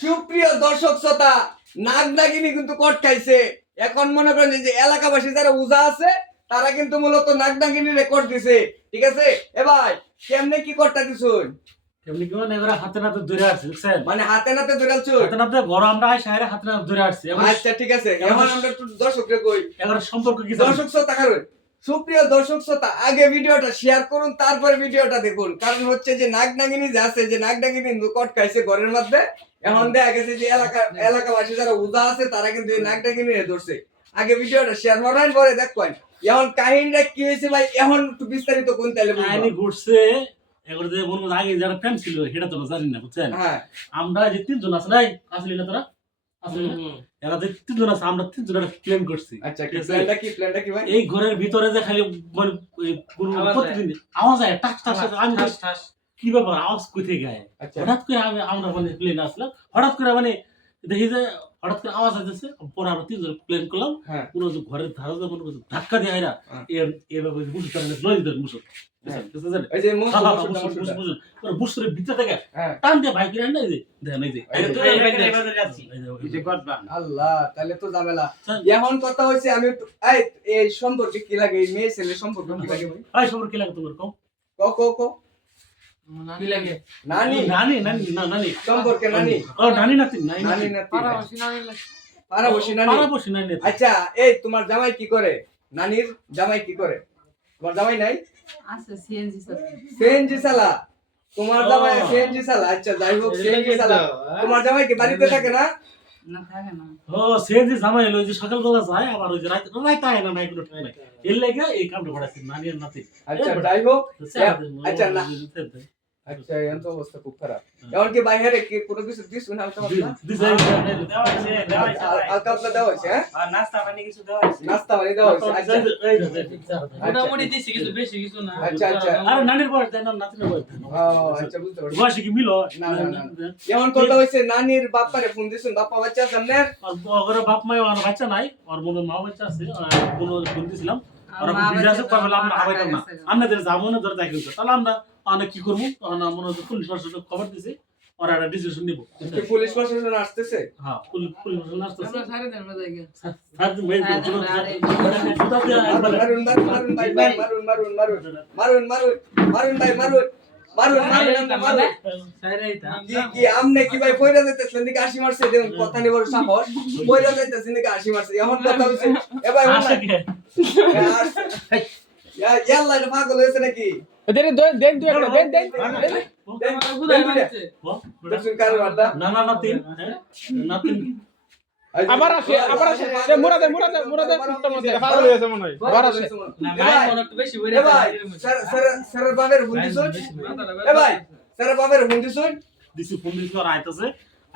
সুপ্রিয় দর্শক শ্রোতা, নাগনাগিনী কিন্তু কট খাইছে। এখন মনে করেন যে এলাকাবাসী যারা উজা আছে তারা কিন্তু মূলত নাগনাগিনী রেকর্ড দিছে। ঠিক আছে এ ভাই, কেমনে কি করতে দিছুন? কেমনি কি মানে এবারে হাতে নাতে ধরে আসছে বুঝছেন, মানে হাতে নাতে ধরে আছো? হাতে নাতে ঘর আমরা শহরে হাতে নাতে ধরে আসছে। আচ্ছা ঠিক আছে, এখন আমরা একটু দর্শককে কই এবার সম্পর্ক কি দর্শক শ্রোতা কারণ সুপ্রিয় দর্শক শ্রোতা, আগে ভিডিওটা শেয়ার করুন, তারপরে ভিডিওটা দেখুন। কারণ হচ্ছে যে নাগনাগিনী যে আছে, যে নাগনাগিনী কট খাইছে ঘরের মধ্যে। এখন দেখা গেছে যে এলাকাবাসী যারা উদা আছে তারা কিন্তু এই নাগনাগিনী ধরছে। আগে ভিডিওটা শেয়ার করেন, পরে দেখবেন এখন কাহিনীটা কি হয়েছে ভাই। এখন একটু বিস্তারিত কোন তাইলে কাহিনী ঘটছে। এবার যে মনে করেন আগে যারা প্রেম ছিল সেটা তো জানি না বুঝছেন। হ্যাঁ, আমরা যে তিনজন আছে নাই, আসলি না তোরা আসলি না, এরা যে তিনজন আছে আমরা তিনজন একটা প্ল্যান করছি। আচ্ছা ঠিক আছে? প্ল্যানটা কি ভাই? এই ঘরের ভিতরে যে খালি মানে কোনো প্রতিদিন আওয়াজ হয় টাক টাক, আমি কি ব্যাপার আওয়াজ কোথায় গায়ে। আচ্ছা হঠাৎ করে আমরা মানে প্লেন আসলাম, হঠাৎ করে মানে দেখি যে হঠাৎ করে আওয়াজ আসতেছে। পরে আমরা তিনজন প্লেন করলাম, হ্যাঁ কোনো যে ঘরের ধারে যে মনে করছে ধাক্কা দিয়ে আইরা এভাবে মুসুর টানে লই দিতেন মুসুর এই যে মুসুরের ভিতরে থেকে হ্যাঁ। টান দিয়ে ভাই কিনে এই যে দেখেন এই যে আল্লাহ, তাহলে তো ঝামেলা। এখন কথা হচ্ছে আমি একটু এই সম্পর্কে কি লাগে, এই মেয়ে ছেলে সম্পর্ক কি লাগে ভাই? ভাই সবার কি লাগে তোমার কম ক ক ক কি লাগে? নানি নানি নানি না নানি সম্পর্কে নানি ও নানি নাতি নানি নানি নাতি পাড়াবাসী নানি লাগে। পাড়াবসী নানি। পাড়াবসী নানি। আচ্ছা এই তোমার জামাই কি করে? নানির জামাই কি করে? তোমার জামাই নাই? আছে সিএনজি সাথে। সিএনজি চালা? তোমার জামাই সিএনজি চালা? আচ্ছা যাই হোক, সিএনজি চালা। তোমার জামাই কি বাড়িতে থাকে না? না থাকে না। ও সে যে জামাই হলো যে সকালবেলা যায় আবার ওই যে রাত রাত আয় না নাই কোনো ঠাই নাই, এর লাগা এই কামটা করাছে নানি আর নাতি। আচ্ছা যাই হোক, আচ্ছা না আচ্ছা এখন তো অবস্থা খুব খারাপ। এখন কি বাইরে কি কোনো কিছু দিছুন হালকা পাতলা? হালকা পাতলা দেওয়া হয়েছে? হ্যাঁ, নাস্তা পানি দেওয়া হয়েছে। আচ্ছা মোটামুটি দিছি, কিছু বেশি কিছু না। আচ্ছা আচ্ছা। আরে নানির বয়স দেন না নাতির বয়স দেন। ও আচ্ছা, বুঝতে পারছি। বয়স কি মিলো না না না, এখন কথা হয়েছে নানির বাপ্পারে ফোন দিছুন, বাপ্পা বাচ্চা সামনে ওর বাপ মা আর বাচ্চা নাই, ওর মনে মা বাচ্চা আছে। কোনো ফোন দিছিলাম ওরা বিজা আছে, তাহলে আমরা আবাইতাম না, আমাদের জামনে ধরে দেখি তাহলে আমরা অনেক কি করবো। তখন মনে হচ্ছে পুলিশ প্রশাসন খবর দিছে, ওরা একটা ডিসিশন নিব। পুলিশ প্রশাসন আসতেছে? হ্যাঁ পুলিশ প্রশাসন আসতেছে। আমরা সাড়ে 10 বাজে গিয়ে। মারুন মারুন ভাই, মারুন মারুন মারুন মারুন মারুন মারুন ভাই, মারুন মারুন মারুন মারুন। সাড়ে এইটা। কি আমনে কি ভাই কইরা যাইতেছেন দিকে আসি মারছে, দেখুন কথা নি বড় সাহস, কইরা যাইতেছেন দিকে আসি মারছে। এখন কথা হইছে এ ভাই ইয়াল্লা, এটা পাগল হয়েছে নাকি? দেন দেন তুই একটা দেন দেন দেখুন কার বাড়া। না না নাতিন নাতিন আবার আসে সে মুরাদে পাগল হয়েছে মনে হয়। আবার আসে না ভাই মনে একটু বেশি বইরা। এ ভাই স্যার বাবের হুন্দি শুন। এ ভাই স্যার বাবের হুন্দি শুন। দিছি ফোন দিছি আর আইতাছে,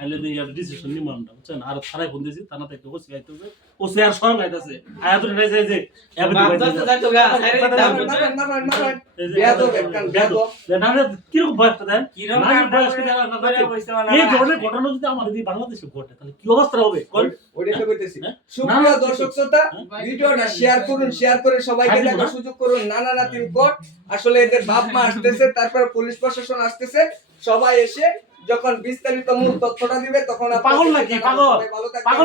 আইলে দিয়ে ডিসিশন নিব আমরা বুঝছেন। আর থানায় ফোন দিছি, থানা থেকে ওসি আইতাছে, ওসি আর সঙ্গ আইতাছে আয়া তো নাই যে এবে যাইতো গা সাড়ে দাম। মারুন মারুন বেয়াদ একখান বেয়াদ। না না কি রকম বয়স দেন কি রকম বয়স কি জানা না এই ধরনের ঘটনা যদি আমাদের এই বাংলাদেশে ঘটে তাহলে কি অবস্থা হবে কোন? ওইটাই তো কইতেছি। সুপ্রিয় দর্শক শ্রোতা, ভিডিওটা শেয়ার করুন, শেয়ার করে সবাইকে দেখার সুযোগ করুন। নানা নাতিন কোট আসলে এদের বাপ মা আসতেছে, তারপর পুলিশ প্রশাসন আসতেছে, সবাই এসে যখন বিস্তারিত মূল তথ্যটা দিবে তখন পাগল নাকি পাগল ভালো থাকবেন। পাগল।